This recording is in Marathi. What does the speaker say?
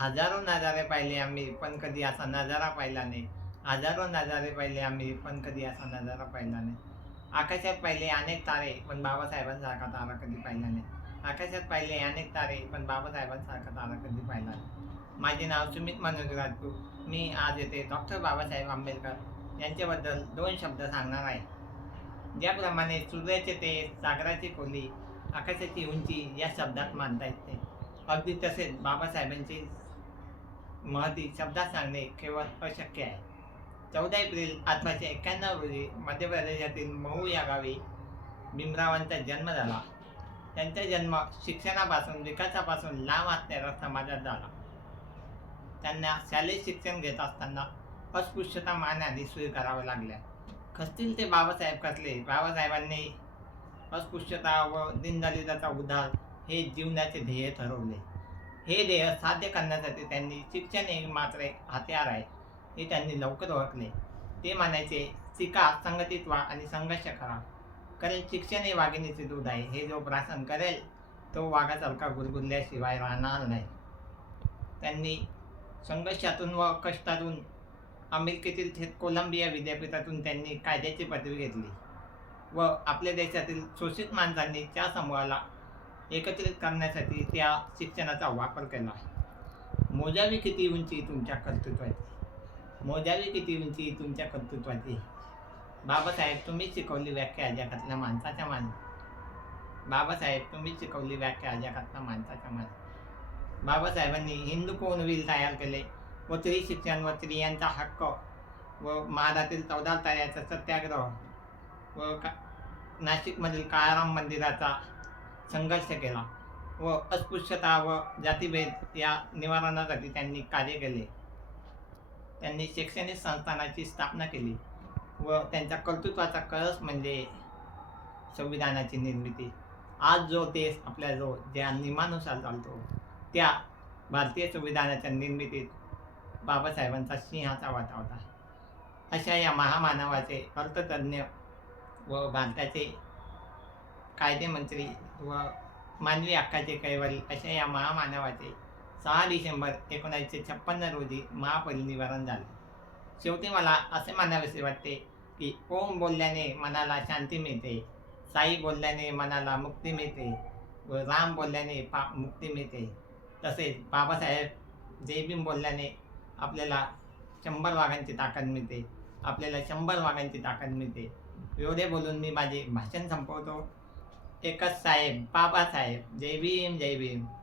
हजारो नजारे पाहिले आम्ही पण कधी असा नजारा पाहिला नाही. हजारो नजारे पाहिले आम्ही पण कधी असा नजारा पाहिला नाही. आकाशात पाहिले अनेक तारे पण बाबासाहेबांसारखा तारा कधी पाहिला नाही. आकाशात पाहिले अनेक तारे पण बाबासाहेबांसारखा तारा कधी पाहिला नाही. माझे नाव सुमित मनोज राजपूत. मी आज येथे डॉक्टर बाबासाहेब आंबेडकर यांच्याबद्दल दोन शब्द सांगणार आहे. ज्याप्रमाणे सूर्याचे तेज सागराची खोली आकाशाची उंची या शब्दात मानता येते. अगदी तसेच बाबासाहेबांची महती शब्दात सांगणे केवळ अशक्य आहे. चौदा एप्रिल अठराशे एक्क्याण्णव रोजी मध्य प्रदेशातील महू या गावी भीमरावांचा जन्म झाला. त्यांचा जन्म शिक्षणापासून विकासापासून लांब असणाऱ्या समाजात झाला. त्यांना शालेय शिक्षण घेत असताना अस्पृश्यता मानाने सोयी कराव्या लागल्या. खसतील ते बाबासाहेब कसले? बाबासाहेबांनी अस्पृश्यता व दीनदलिताचा उद्धार हे जीवनाचे ध्येय ठरवले. हे ध्येय साध्य करण्यासाठी त्यांनी शिक्षण हे मात्र एक हत्यार आहे. हे त्यांनी लवकर ओळखले. ते म्हणायचे शिका संघटित व्हा आणि संघर्ष करा. कारण शिक्षण हे वाघिणीचे दूध आहे. हे जो प्रासन करेल तो वाघासारखा गुरगुरल्याशिवाय राहणार नाही. त्यांनी संघर्षातून व कष्टातून अमेरिकेतील थेट कोलंबिया विद्यापीठातून त्यांनी कायद्याची पदवी घेतली व आपल्या देशातील शोषित माणसांनी त्या समूहाला एकत्रित करण्यासाठी त्या शिक्षणाचा वापर केला मोजावी किती उंची तुमच्या कर्तृत्वाची मोजावी किती उंची तुमच्या कर्तृत्वाची बाबासाहेब तुम्ही शिकवली व्याख्या जगातल्या माणसाच्या मान बाबासाहेब तुम्ही शिकवली व्याख्या जगातल्या माणसाच्या मान बाबासाहेबांनी हिंदू कोण तयार केले? व स्त्री शिक्षण व स्त्रियांचा हक्क व महारातील चौदा ताऱ्याचा सत्याग्रह व का नाशिकमधील काळाराम मंदिराचा संघर्ष केला व अस्पृश्यता व जातीभेद या निवारणासाठी त्यांनी कार्य केले. त्यांनी शैक्षणिक संस्थानाची स्थापना केली व त्यांच्या कर्तृत्वाचा कळस म्हणजे संविधानाची निर्मिती. आज जो देश आपल्या जो ज्या नियमानुसार चालतो त्या भारतीय संविधानाच्या निर्मितीत बाबासाहेबांचा सिंहाचा वाटा होता. अशा या महामानवाचे अर्थतज्ञ व भारताचे कायदेमंत्री व मानवी हक्काचे कैवारी अशा या महामानवाचे सहा डिसेंबर एकोणीसशे छप्पन्न रोजी महापरिनिवारण झाले. शेवटी मला असे म्हणावेसे वाटते की ओम बोलल्याने मनाला शांती मिळते साई बोलल्याने मनाला मुक्ती मिळते व राम बोलल्याने पा मुक्ती मिळते. तसेच बाबासाहेब जय बोलल्याने आपल्याला शंभर वाघांची ताकद मिळते आपल्याला शंभर वाघांची ताकद मिळते. एवढे बोलून मी माझे भाषण संपवतो. एकच साहेब बाबासाहेब. जय भीम जय भीम.